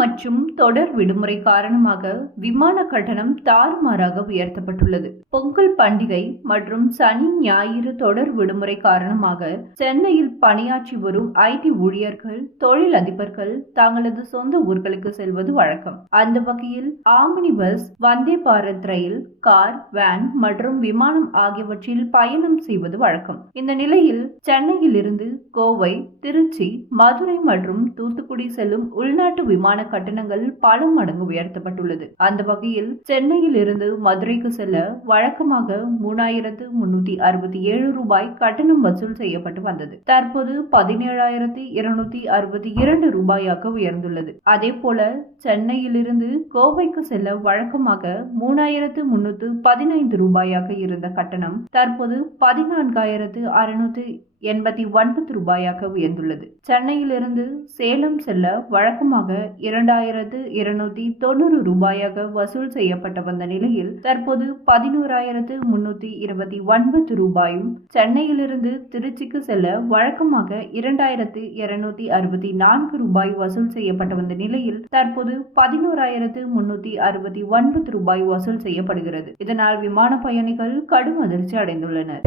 மற்றும் தொடர் விடுமுறை காரணமாக விமான கட்டணம் தாறுமாறாக உயர்த்தப்பட்டுள்ளது. பொங்கல் பண்டிகை மற்றும் சனி ஞாயிறு தொடர் விடுமுறை காரணமாக சென்னையில் பணியாற்றி வரும் ஐடி ஊழியர்கள் தொழில் அதிபர்கள் தங்களது சொந்த ஊர்களுக்கு செல்வது வழக்கம். அந்த வகையில் ஆமினி பஸ் வந்தே பாரத் ரயில் கார் வேன் மற்றும் விமானம் ஆகியவற்றில் பயணம் செய்வது வழக்கம். இந்த நிலையில் சென்னையில் இருந்து கோவை திருச்சி மதுரை மற்றும் தூத்துக்குடி செல்லும் உள்நாட்டு விமான கட்டணங்கள் பல மடங்கு உயர்த்தப்பட்டுள்ளது. அந்த வகையில் சென்னையில் இருந்து மதுரைக்கு செல்ல வழக்கமாக மூணாயிரத்து முன்னூத்தி அறுபத்தி ஏழு ரூபாய் கட்டணம் வசூல் செய்யப்பட்டு வந்தது. தற்போது பதினேழாயிரத்தி இருநூத்தி அறுபத்தி இரண்டு ரூபாயாக உயர்ந்துள்ளது. அதே போல சென்னையிலிருந்து கோவைக்கு செல்ல வழக்கமாக மூணாயிரத்து முன்னூத்து பதினைந்து ரூபாயாக இருந்த கட்டணம் தற்போது பதினான்காயிரத்து அறுநூத்தி எண்பத்தி ஒன்பது ரூபாயாக உயர்ந்துள்ளது. சென்னையிலிருந்து சேலம் செல்ல வழக்கமாக இரண்டாயிரத்து இருநூத்தி தொண்ணூறு ரூபாயாக வசூல் செய்யப்பட்ட வந்த நிலையில் தற்போது பதினோராயிரத்து முன்னூத்தி இருபத்தி ஒன்பது ரூபாயும் சென்னையிலிருந்து திருச்சிக்கு செல்ல வழக்கமாக இரண்டாயிரத்து இருநூத்தி அறுபத்தி நான்கு ரூபாய் வசூல் செய்யப்பட்ட வந்த நிலையில் தற்போது பதினோராயிரத்து முன்னூத்தி அறுபத்தி ஒன்பது ரூபாய் வசூல் செய்யப்படுகிறது. இதனால் விமான பயணிகள் கடும் அதிர்ச்சி அடைந்துள்ளனர்.